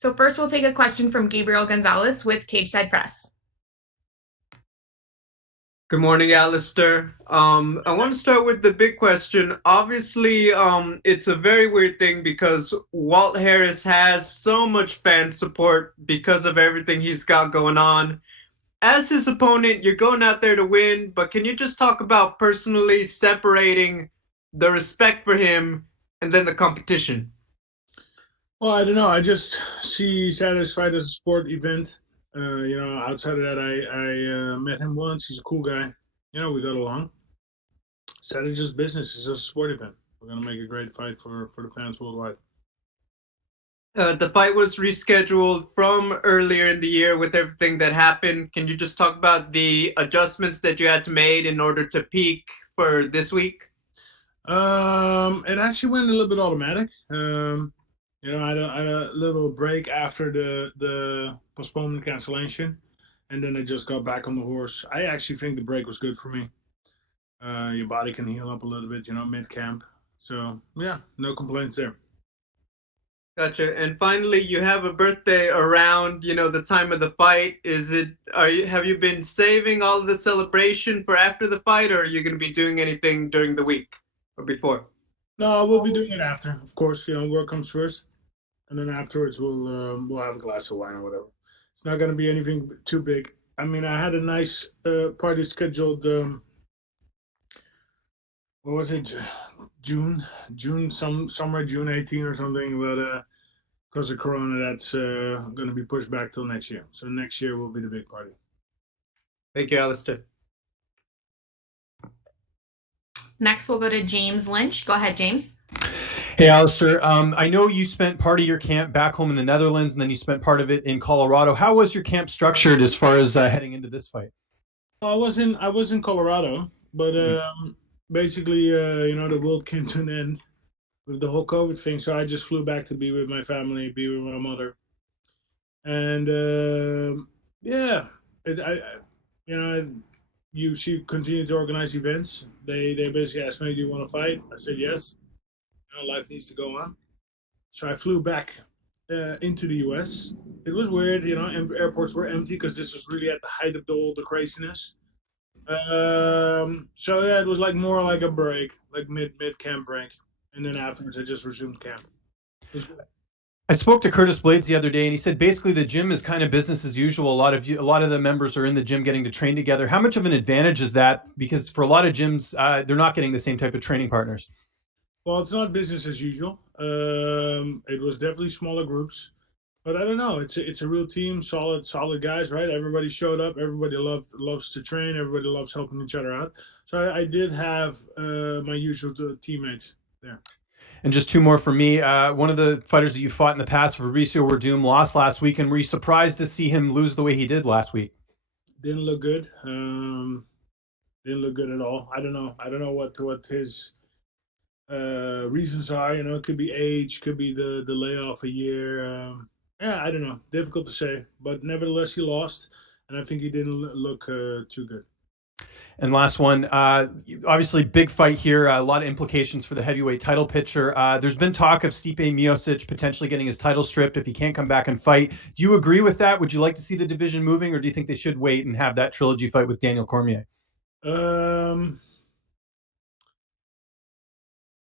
So first we'll take a question from Gabriel Gonzalez with Cageside Press. Good morning, Alistair. I want to start with the big question. Obviously, it's a very weird thing because Walt Harris has so much fan support because of everything he's got going on. As his opponent, you're going out there to win, but can you just talk about personally separating the respect for him and then the competition? Well, I don't know. I just see Saturday's fight as a sport event. Outside of that, I met him once. He's a cool guy. We got along. Saturday's just business. It's just a sport event. We're gonna make a great fight for the fans worldwide. The fight was rescheduled from earlier in the year with everything that happened. Can you just talk about the adjustments that you had to make in order to peak for this week? It actually went a little bit automatic. I had a little break after the postponement cancellation, and then I just got back on the horse. I actually think the break was good for me. Your body can heal up a little bit, mid camp. So yeah, no complaints there. Gotcha. And finally, you have a birthday around, the time of the fight. Have you been saving all of the celebration for after the fight, or are you going to be doing anything during the week or before? No, we'll be doing it after. Of course, work comes first, and then afterwards we'll have a glass of wine or whatever. It's not going to be anything too big. I mean, I had a nice party scheduled. What was it? Somewhere June 18 or something. But because of Corona, that's going to be pushed back till next year. So next year will be the big party. Thank you, Alistair. Next we'll go to James Lynch. Go ahead, James. Hey, Alistair. I know you spent part of your camp back home in the Netherlands, and then you spent part of it in Colorado. How was your camp structured as far as heading into this fight? I was in Colorado, but basically, the world came to an end with the whole COVID thing. So I just flew back to be with my family, be with my mother, and UFC continued to organize events. They basically asked me, "Do you want to fight?" I said yes. Life needs to go on. So I flew back into the US. It was weird, airports were empty because this was really at the height of all the craziness. So yeah, it was like more like a break, like mid camp break, and then afterwards I just resumed camp. I spoke to Curtis Blades the other day, and he said basically the gym is kind of business as usual. A lot of the members are in the gym getting to train together. How much of an advantage is that? Because for a lot of gyms, they're not getting the same type of training partners. Well, it's not business as usual. It was definitely smaller groups, but I don't know. It's a real team, solid guys, right? Everybody showed up. Everybody loves to train. Everybody loves helping each other out. So I did have my usual teammates there. And just two more for me. One of the fighters that you fought in the past, Fabricio Werdum, lost last week, and were you surprised to see him lose the way he did last week? Didn't look good. Didn't look good at all. I don't know what his reasons are. It could be age, could be the layoff a year. I don't know. Difficult to say, but nevertheless he lost, and I think he didn't look too good. And last one, obviously big fight here, a lot of implications for the heavyweight title picture. There's been talk of Stipe Miocic potentially getting his title stripped if he can't come back and fight. Do you agree with that? Would you like to see the division moving, or do you think they should wait and have that trilogy fight with Daniel Cormier?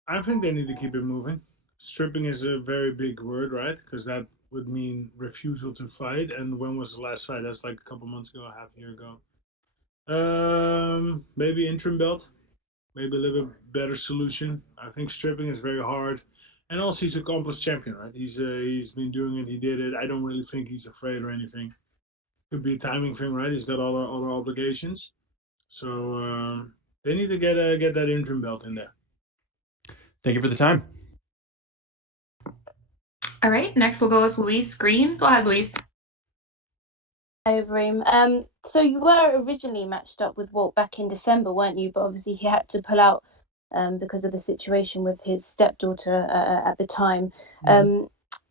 I think they need to keep it moving. Stripping is a very big word, right? Because that would mean refusal to fight. And when was the last fight? That's like a couple months ago, half a year ago. Maybe interim belt. Maybe a little bit better solution. I think stripping is very hard. And also he's an accomplished champion, right? He's been doing it. He did it. I don't really think he's afraid or anything. Could be a timing thing, right? He's got all our obligations. So they need to get that interim belt in there. Thank you for the time. All right, next we'll go with Louise Green. Go ahead, Louise. Overeem. So you were originally matched up with Walt back in December, weren't you? But obviously he had to pull out because of the situation with his stepdaughter at the time.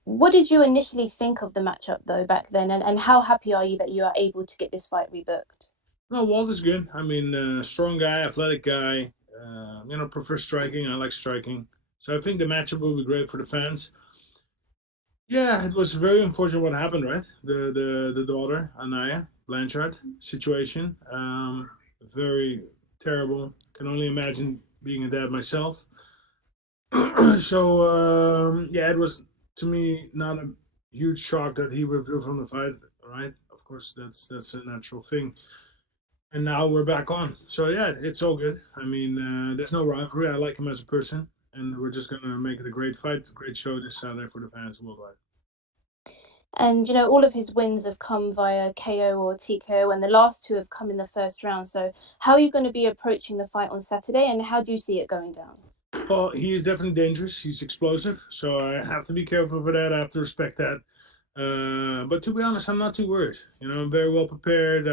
What did you initially think of the matchup though back then, and how happy are you that you are able to get this fight rebooked? No, Walt is good. I mean, strong guy, athletic guy. Prefer striking. I like striking. So I think the matchup will be great for the fans. Yeah, it was very unfortunate what happened, right? The daughter, Anaya Blanchard situation. Very terrible. Can only imagine being a dad myself. So yeah, it was to me not a huge shock that he withdrew from the fight. Right? Of course, that's a natural thing. And now we're back on. So yeah, it's all good. I mean, there's no rivalry. I like him as a person, and we're just gonna make it a great fight, a great show this Saturday for the fans worldwide. And all of his wins have come via KO or TKO, and the last two have come in the first round. So, how are you going to be approaching the fight on Saturday, and how do you see it going down? Well, he is definitely dangerous. He's explosive, so I have to be careful for that. I have to respect that. But to be honest, I'm not too worried. I'm very well prepared.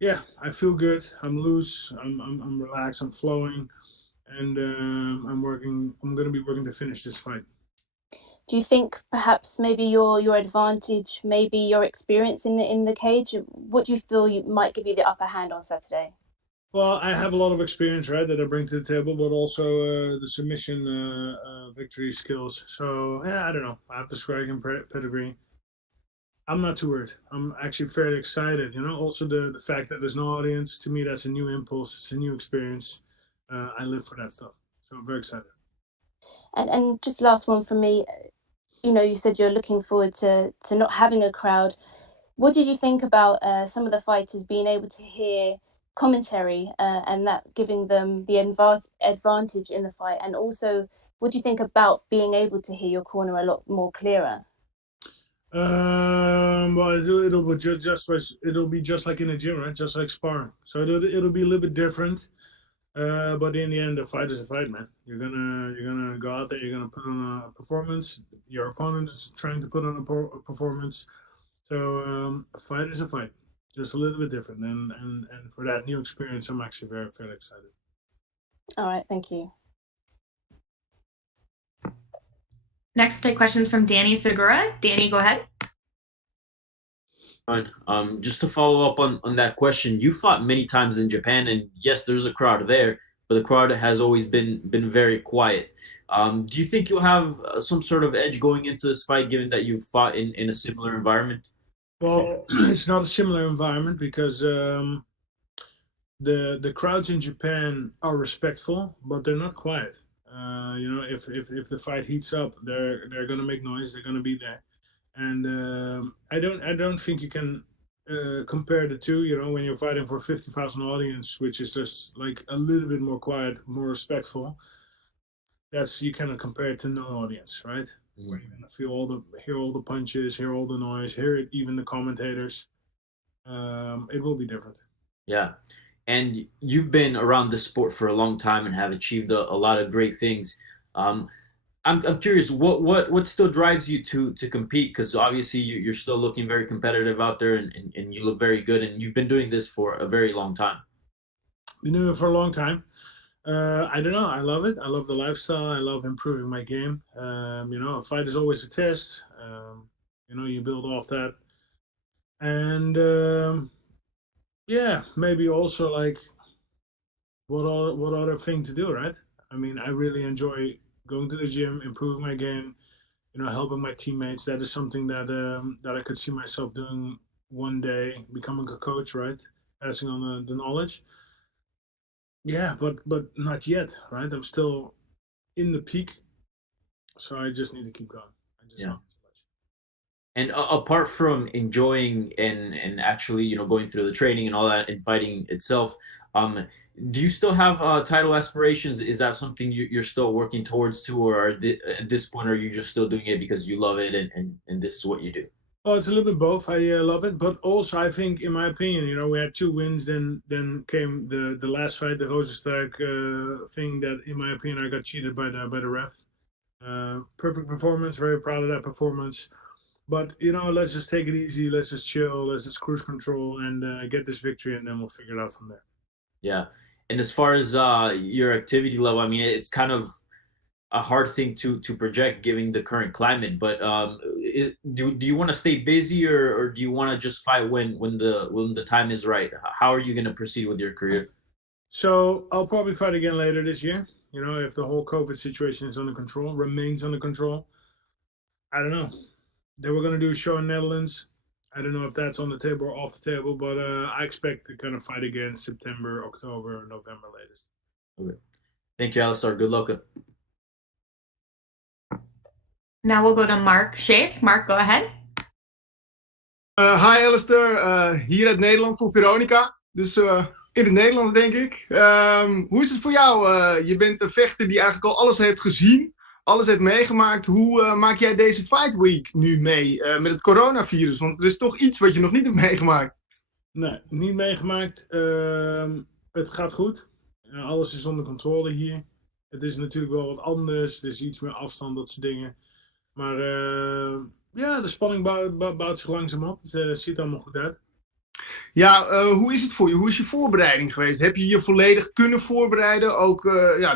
Yeah, I feel good. I'm loose. I'm relaxed. I'm flowing, and I'm working. I'm going to be working to finish this fight. Do you think perhaps maybe your advantage, maybe your experience in the cage? What do you feel you might give you the upper hand on Saturday? Well, I have a lot of experience, right, that I bring to the table, but also the submission victory skills. So yeah, I don't know. I have the striking pedigree. I'm not too worried. I'm actually fairly excited. Also the fact that there's no audience, to me, that's a new impulse. It's a new experience. I live for that stuff. So I'm very excited. And just last one from me. You said you're looking forward to not having a crowd. What did you think about some of the fighters being able to hear commentary and that giving them the advantage in the fight? And also, what do you think about being able to hear your corner a lot more clearer? Well, it'll be just like in the gym, right? Just like sparring. So it'll be a little bit different. But in the end, a fight is a fight, man. You're gonna go out there. You're gonna put on a performance. Your opponent is trying to put on a performance. So a fight is a fight, just a little bit different. And for that new experience, I'm actually very very excited. All right, thank you. Next, we'll take questions from Danny Segura. Danny, go ahead. Just to follow up on that question, you fought many times in Japan, and yes, there's a crowd there, but the crowd has always been very quiet. Do you think you'll have some sort of edge going into this fight, given that you fought in a similar environment? Well, it's not a similar environment because the crowds in Japan are respectful, but they're not quiet. If the fight heats up, they're gonna make noise. They're gonna be there, and I don't think you can compare the two. When you're fighting for 50,000 audience, which is just like a little bit more quiet, more respectful. You cannot compare it to no audience, right? Where you're gonna hear all the punches, hear all the noise, hear even the commentators. It will be different. Yeah. And you've been around this sport for a long time and have achieved a lot of great things. Um, I'm curious, what still drives you to compete? Because obviously you're still looking very competitive out there, and you look very good, and you've been doing this for a very long time. Been doing it for a long time. I don't know. I love it. I love the lifestyle. I love improving my game. A fight is always a test. You build off that, and yeah, maybe also like what other thing to do, right? I mean, I really enjoy going to the gym, improving my game. Helping my teammates. That is something that I could see myself doing one day, becoming a coach, right? Passing on the knowledge. Yeah, but not yet, right? I'm still in the peak, so I just need to keep going. I just Yeah. want too much. And apart from enjoying and actually, going through the training and all that and fighting itself, um, do you still have title aspirations? Is that something you're still working towards too, or at this point are you just still doing it because you love it and this is what you do? Well, it's a little bit both. I love it, but also I think, in my opinion, we had two wins. Then came the last fight, the Rozenstruik thing. That, in my opinion, I got cheated by the ref. Perfect performance. Very proud of that performance. But let's just take it easy. Let's just chill. Let's just cruise control and get this victory, and then we'll figure it out from there. Yeah. And as far as your activity level, I mean, it's kind of a hard thing to project given the current climate. But do you want to stay busy, or do you want to just fight when the time is right? How are you going to proceed with your career? So I'll probably fight again later this year. If the whole COVID situation is under control, remains under control. I don't know. They were going to do a show in Netherlands. I don't know if that's on the table or off the table, but I expect to kind of fight again September, October, November latest. Okay. Thank you, Alistair. Good luck. Now we'll go to Mark Schaaf. Mark, go ahead. Hi Alistair, hier uit Nederland voor Veronica. Dus in het Nederlands denk ik. Hoe is het voor jou? Je bent een vechter die eigenlijk al alles heeft gezien, alles heeft meegemaakt. Hoe maak jij deze Fight Week nu mee met het coronavirus? Want er is toch iets wat je nog niet hebt meegemaakt. Nee, niet meegemaakt. Het gaat goed. Alles is onder controle hier. Het is natuurlijk wel wat anders. Er is iets meer afstand, dat soort dingen. Maar ja, de spanning bouwt zich langzaam op. Het ziet er allemaal goed uit. Ja, hoe is het voor je? Hoe is je voorbereiding geweest? Heb je je volledig kunnen voorbereiden, ook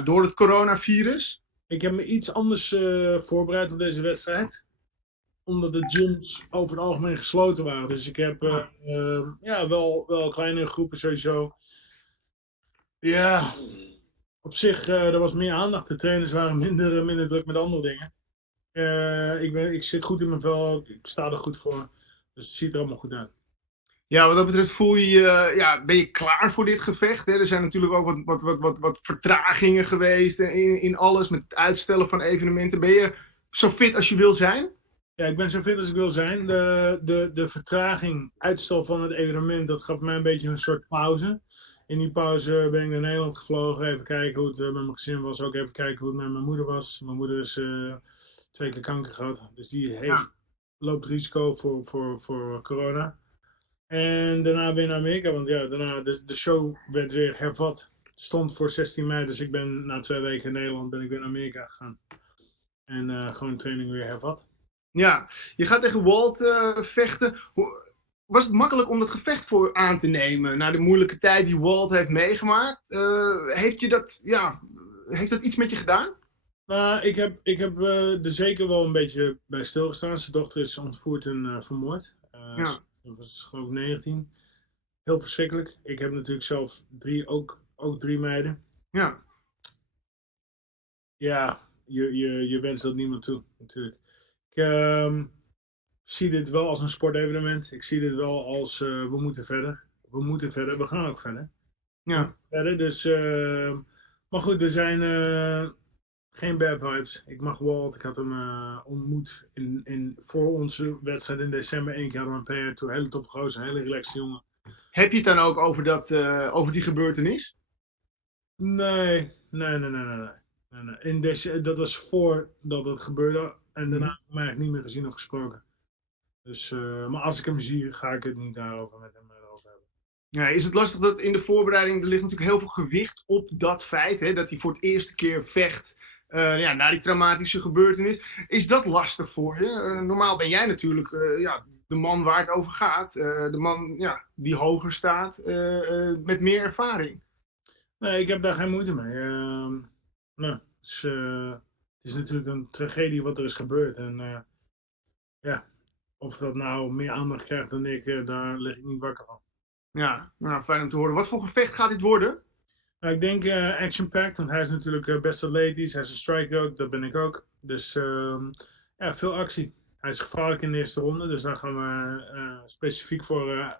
door het coronavirus? Ik heb me iets anders voorbereid op deze wedstrijd. Omdat de gyms over het algemeen gesloten waren. Dus ik heb wel kleine groepen sowieso. Ja, op zich, er was meer aandacht. De trainers waren minder druk met andere dingen. Ik zit goed in mijn vel, ik sta er goed voor. Dus het ziet er allemaal goed uit. Ja, wat dat betreft ben je klaar voor dit gevecht? Hè? Er zijn natuurlijk ook wat vertragingen geweest in alles met het uitstellen van evenementen. Ben je zo fit als je wil zijn? Ja, ik ben zo fit als ik wil zijn. De vertraging, uitstel van het evenement, dat gaf mij een beetje een soort pauze. In die pauze ben ik naar Nederland gevlogen, even kijken hoe het met mijn gezin was. Ook even kijken hoe het met mijn moeder was. Mijn moeder is 2 keer kanker gehad, dus die loopt risico voor corona. En daarna weer naar Amerika, want ja, daarna de show werd weer hervat. Stond voor 16 mei, dus ik ben na 2 weken in Nederland ben ik weer naar Amerika gegaan. En gewoon training weer hervat. Ja, je gaat tegen Walt vechten. Was het makkelijk om dat gevecht voor aan te nemen na de moeilijke tijd die Walt heeft meegemaakt? Heeft dat iets met je gedaan? Ik heb er zeker wel een beetje bij stilgestaan. Zijn dochter is ontvoerd en vermoord. Dat was geloof ik 19. Heel verschrikkelijk. Ik heb natuurlijk zelf ook 3 meiden. Ja. Ja, je wenst dat niemand toe, natuurlijk. Ik zie dit wel als een sportevenement. Ik zie dit wel als we moeten verder. We moeten verder, we gaan ook verder. Ja. Verder, dus... maar goed, er zijn geen bad vibes. Ik mag Walt, ik had hem ontmoet voor onze wedstrijd in december. 1 keer hadden we een PR toe. Hele toffe gozer, hele relaxte jongen. Heb je het dan ook over die gebeurtenis? Nee. Dat was voordat het gebeurde. En daarna heb ik hem eigenlijk niet meer gezien of gesproken. Dus, maar als ik hem zie, ga ik het niet daarover met hem erover hebben. Ja, is het lastig dat in de voorbereiding, er ligt natuurlijk heel veel gewicht op dat feit, hè, dat hij voor het eerste keer vecht na die traumatische gebeurtenis. Is dat lastig voor je? Normaal ben jij natuurlijk de man waar het over gaat. De man die hoger staat, met meer ervaring. Nee, ik heb daar geen moeite mee. Het is natuurlijk een tragedie wat er is gebeurd. En of dat nou meer aandacht krijgt dan ik, daar lig ik niet wakker van. Ja, nou, fijn om te horen. Wat voor gevecht gaat dit worden? Nou, ik denk action-packed, want hij is natuurlijk best atletisch. Hij is een striker ook, dat ben ik ook. Dus veel actie. Hij is gevaarlijk in de eerste ronde, dus daar gaan we specifiek voor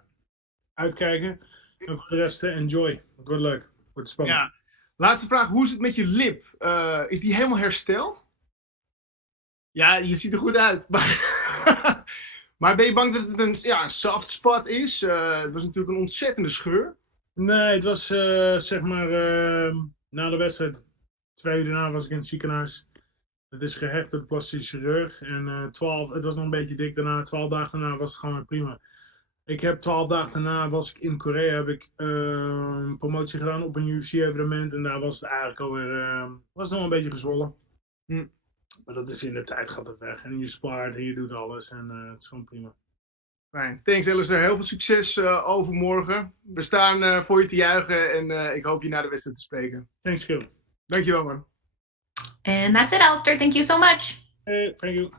uitkijken. En voor de rest, enjoy. Het wordt leuk. Het wordt spannend. Ja. Laatste vraag, hoe is het met je lip? Is die helemaal hersteld? Ja, je ziet er goed uit. Maar ben je bang dat het een soft spot is? Het was natuurlijk een ontzettende scheur. Nee, het was na de wedstrijd, 2 uur daarna was ik in het ziekenhuis. Het is gehecht door de plastische chirurg. En het was nog een beetje dik daarna. 12 dagen daarna was het gewoon weer prima. Ik heb 12 dagen daarna was ik in Korea, heb ik promotie gedaan op een UFC-evenement. En daar was het eigenlijk alweer, was nog een beetje gezwollen. Maar dat is in de tijd gaat het weg. En je spaart en je doet alles. En het is gewoon prima. Fijn. Thanks Alistair. Heel veel succes overmorgen. We staan voor je te juichen en ik hoop je na de wedstrijd te spreken. Thanks, Gil. Dankjewel man. And that's it, Alistair. Thank you so much. Hey, thank you.